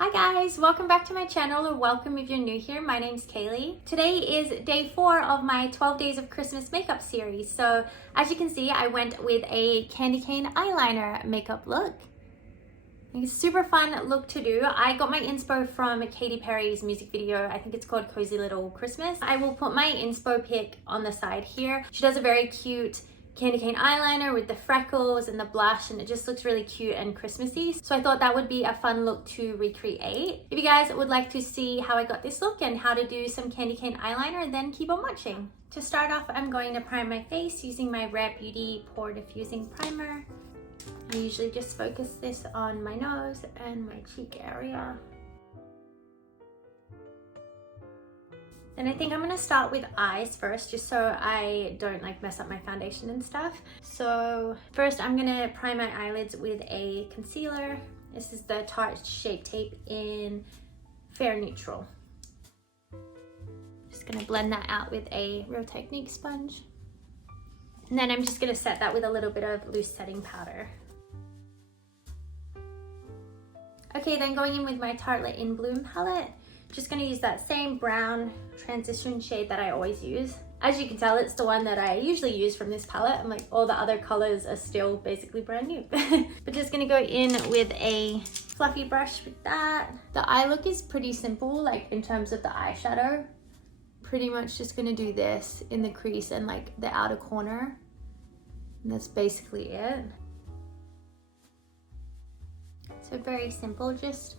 Hi guys, welcome back to my channel, or welcome if you're new here. My name's Kaylee. Today is day 4 of my 12 days of Christmas makeup series. So as you can see, I went with a candy cane eyeliner makeup look. It's a super fun look to do. I got my inspo from Katy Perry's music video. I think it's called Cozy Little Christmas. I will put my inspo pic on the side here. She does a very cute candy cane eyeliner with the freckles and the blush, and it just looks really cute and Christmassy. So I thought that would be a fun look to recreate. If you guys would like to see how I got this look and how to do some candy cane eyeliner, then keep on watching. To start off, I'm going to prime my face using my Rare Beauty Pore Diffusing Primer. I usually just focus this on my nose and my cheek area. And I think I'm gonna start with eyes first, just so I don't mess up my foundation and stuff. So first I'm gonna prime my eyelids with a concealer. This is the Tarte Shape Tape in Fair Neutral. Just gonna blend that out with a Real Technique sponge. And then I'm just gonna set that with a little bit of loose setting powder. Okay, then going in with my Tartelette in Bloom palette. Just gonna use that same brown transition shade that I always use. As you can tell, it's the one that I usually use from this palette. I'm all the other colors are still basically brand new. But just gonna go in with a fluffy brush with that. The eye look is pretty simple, in terms of the eyeshadow. Pretty much just gonna do this in the crease and the outer corner. And that's basically it. So very simple, just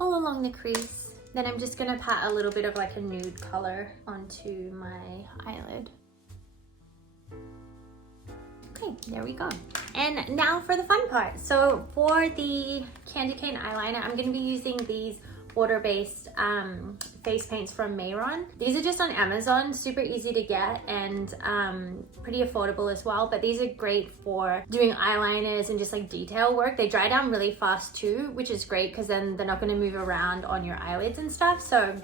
all along the crease. Then I'm just gonna pat a little bit of a nude color onto my eyelid. Okay, there we go. And now for the fun part. So for the candy cane eyeliner, I'm gonna be using these water-based face paints from Mehron. These are just on Amazon, super easy to get and pretty affordable as well. But these are great for doing eyeliners and just detail work. They dry down really fast too, which is great because then they're not going to move around on your eyelids and stuff. So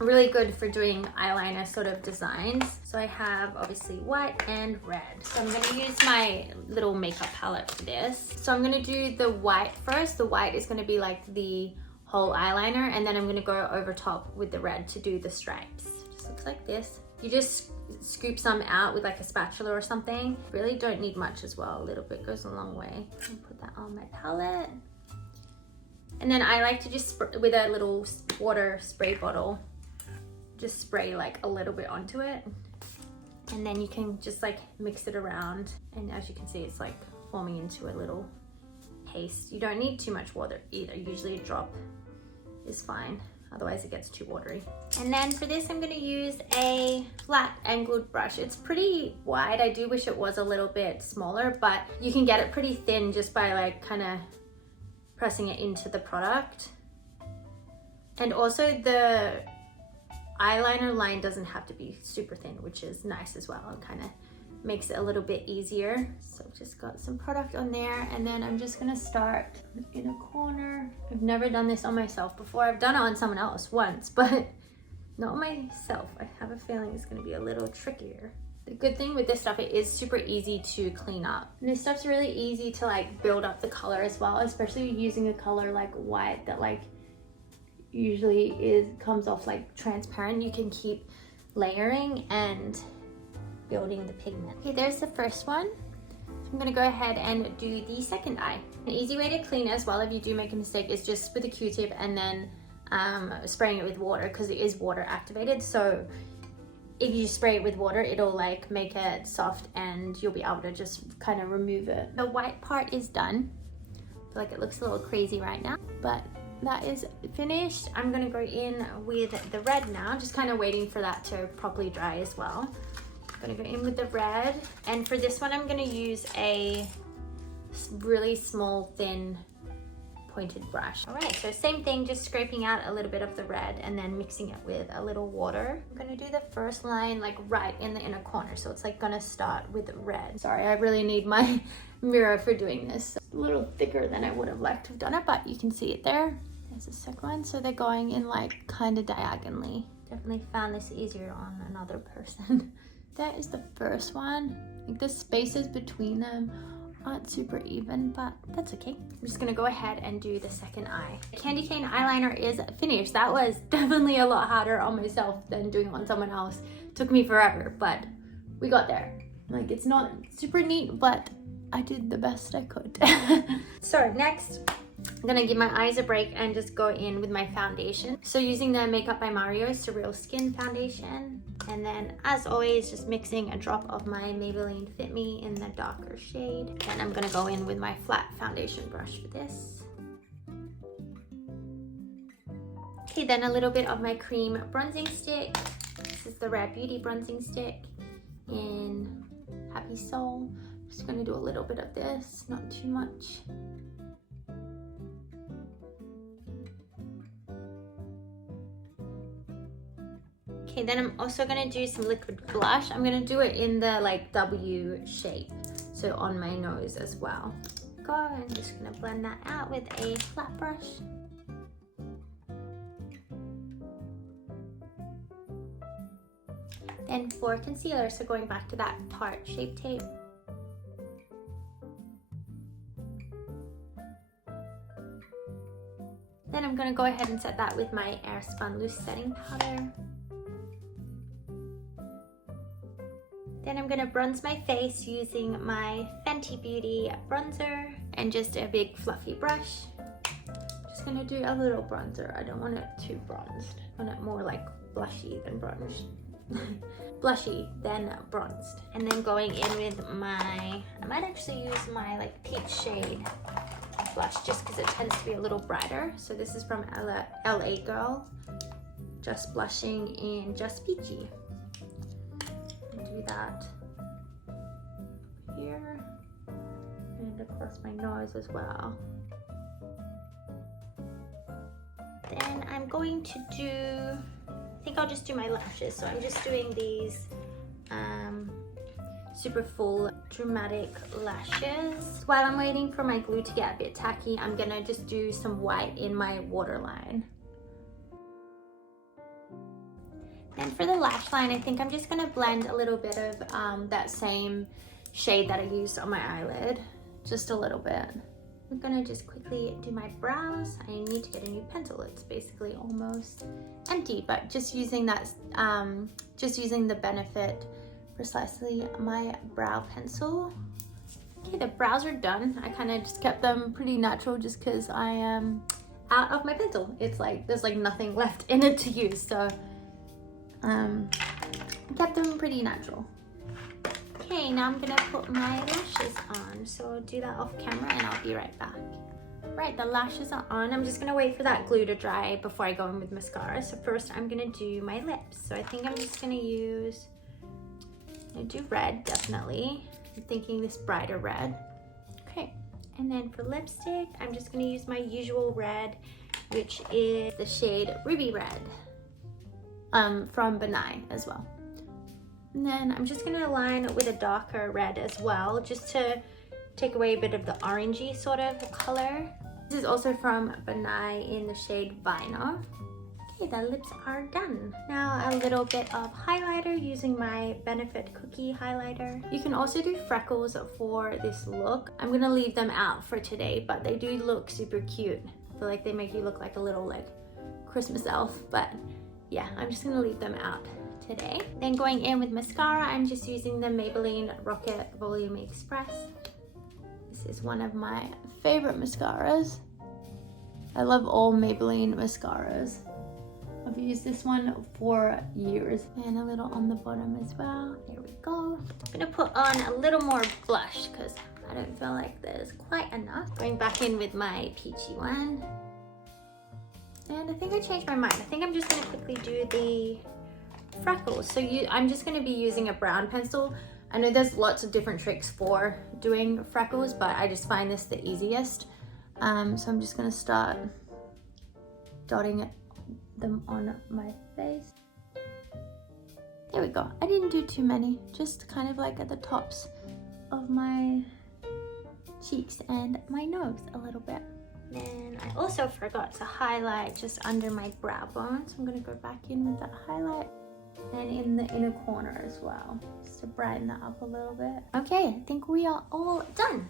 really good for doing eyeliner sort of designs. So I have obviously white and red. So I'm going to use my little makeup palette for this. So I'm going to do the white first. The white is going to be the whole eyeliner, and then I'm gonna go over top with the red to do the stripes. Just looks like this. You just scoop some out with a spatula or something. Really don't need much as well. A little bit goes a long way. I'll put that on my palette. And then I like to just, with a little water spray bottle, just spray a little bit onto it. And then you can just mix it around. And as you can see, it's forming into a little paste. You don't need too much water either. Usually a drop is fine, otherwise it gets too watery. And then for this, I'm going to use a flat angled brush. It's pretty wide. I do wish it was a little bit smaller, but you can get it pretty thin just by kind of pressing it into the product. And also the eyeliner line doesn't have to be super thin, which is nice as well. It kind of makes it a little bit easier. So just got some product on there, and then I'm just gonna start in a corner. I've never done this on myself before. I've done it on someone else once, but not myself. I have a feeling it's gonna be a little trickier. The good thing with this stuff, it is super easy to clean up. And this stuff's really easy to build up the color as well, especially using a color like white that usually comes off transparent. You can keep layering and building the pigment. Okay, there's the first one. So I'm gonna go ahead and do the second eye. An easy way to clean as well if you do make a mistake is just with a Q-tip and then spraying it with water, because it is water activated. So if you spray it with water, it'll make it soft and you'll be able to just kind of remove it. The white part is done. I feel like it looks a little crazy right now, but that is finished. I'm gonna go in with the red now, just kind of waiting for that to properly dry as well. I'm gonna go in with the red, and for this one I'm gonna use a really small thin pointed brush. All right, so same thing, just scraping out a little bit of the red and then mixing it with a little water. I'm gonna do the first line right in the inner corner, so it's gonna start with red. Sorry, I really need my mirror for doing this. It's a little thicker than I would have liked to have done it, but you can see it there. There's the second one, so they're going in kind of diagonally. Definitely found this easier on another person. That is the first one. The spaces between them aren't super even, but that's okay. I'm just gonna go ahead and do the second eye. Candy cane eyeliner is finished. That was definitely a lot harder on myself than doing it on someone else. It took me forever, but we got there. Like, it's not super neat, but I did the best I could. So next, I'm gonna give my eyes a break and just go in with my foundation. So using the Makeup by Mario Surreal Skin Foundation. And then, as always, just mixing a drop of my Maybelline Fit Me in the darker shade. And I'm gonna go in with my flat foundation brush for this. Okay, then a little bit of my cream bronzing stick. This is the Rare Beauty bronzing stick in Happy Soul. Just gonna do a little bit of this, not too much. Okay, then I'm also gonna do some liquid blush. I'm gonna do it in the like W shape, so on my nose as well. I'm just gonna blend that out with a flat brush. Then for concealer, so going back to that Tarte Shape Tape. Then I'm gonna go ahead and set that with my Airspun Loose Setting Powder. Then I'm gonna bronze my face using my Fenty Beauty bronzer and just a big fluffy brush. Just gonna do a little bronzer. I don't want it too bronzed. I want it more like blushy than bronzed. Blushy than bronzed. And then going in with I might actually use my like peach shade blush just because it tends to be a little brighter. So this is from LA Girl, just blushing in Just Peachy. Do that here and across my nose as well. Then I'm going to do, I think I'll just do my lashes. So I'm just doing these super full dramatic lashes. While I'm waiting for my glue to get a bit tacky, I'm gonna just do some white in my waterline. And for the lash line, I think I'm just gonna blend a little bit of that same shade that I used on my eyelid, just a little bit. I'm gonna just quickly do my brows. I need to get a new pencil. It's basically almost empty, but just using that, just using the Benefit Precisely My Brow Pencil. Okay, the brows are done. I kind of just kept them pretty natural just because I am out of my pencil. It's like, there's like nothing left in it to use, so kept them pretty natural. Okay, now I'm gonna put my lashes on. So I'll do that off camera and I'll be right back. Right, the lashes are on. I'm just gonna wait for that glue to dry before I go in with mascara. So first I'm gonna do my lips. So I think I'm just gonna use, I do red, definitely. I'm thinking this brighter red. Okay, and then for lipstick, I'm just gonna use my usual red, which is the shade Ruby Red. From Beneye as well. And then I'm just gonna align with a darker red as well, just to take away a bit of the orangey sort of color. This is also from Beneye in the shade Vino. Okay, the lips are done. Now a little bit of highlighter using my Benefit Cookie highlighter. You can also do freckles for this look. I'm gonna leave them out for today, but they do look super cute. I feel like they make you look like a little like Christmas elf, but yeah, I'm just gonna leave them out today. Then going in with mascara, I'm just using the Maybelline Rocket Volume Express. This is one of my favorite mascaras. I love all Maybelline mascaras. I've used this one for years. And a little on the bottom as well. There we go. I'm gonna put on a little more blush because I don't feel like there's quite enough. Going back in with my peachy one. And I think I changed my mind. I think I'm just gonna quickly do the freckles. So I'm just gonna be using a brown pencil. I know there's lots of different tricks for doing freckles, but I just find this the easiest. So I'm just gonna start dotting them on my face. There we go. I didn't do too many, just kind of like at the tops of my cheeks and my nose a little bit. Then I also forgot to highlight just under my brow bone, so I'm gonna go back in with that highlight and in the inner corner as well, just to brighten that up a little bit. Okay, I think we are all done.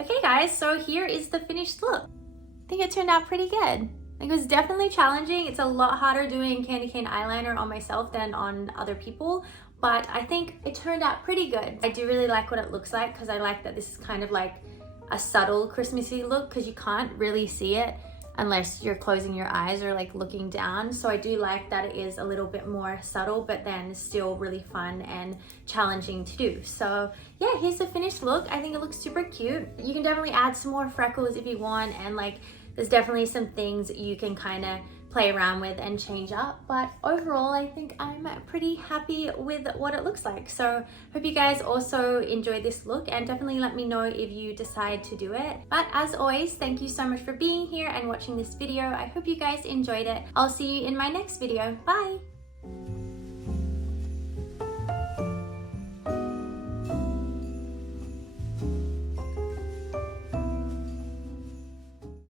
Okay guys, so here is the finished look. I think it turned out pretty good. It was definitely challenging. It's a lot harder doing candy cane eyeliner on myself than on other people, but I think it turned out pretty good. I do really like what it looks like because I like that this is kind of like a subtle Christmassy look because you can't really see it unless you're closing your eyes or like looking down. So I do like that it is a little bit more subtle, but then still really fun and challenging to do. So yeah, here's the finished look. I think it looks super cute. You can definitely add some more freckles if you want, and like there's definitely some things you can kind of play around with and change up, but overall I think I'm pretty happy with what it looks like. So hope you guys also enjoy this look, and definitely let me know if you decide to do it. But as always, thank you so much for being here and watching this video. I hope you guys enjoyed it. I'll see you in my next video. Bye.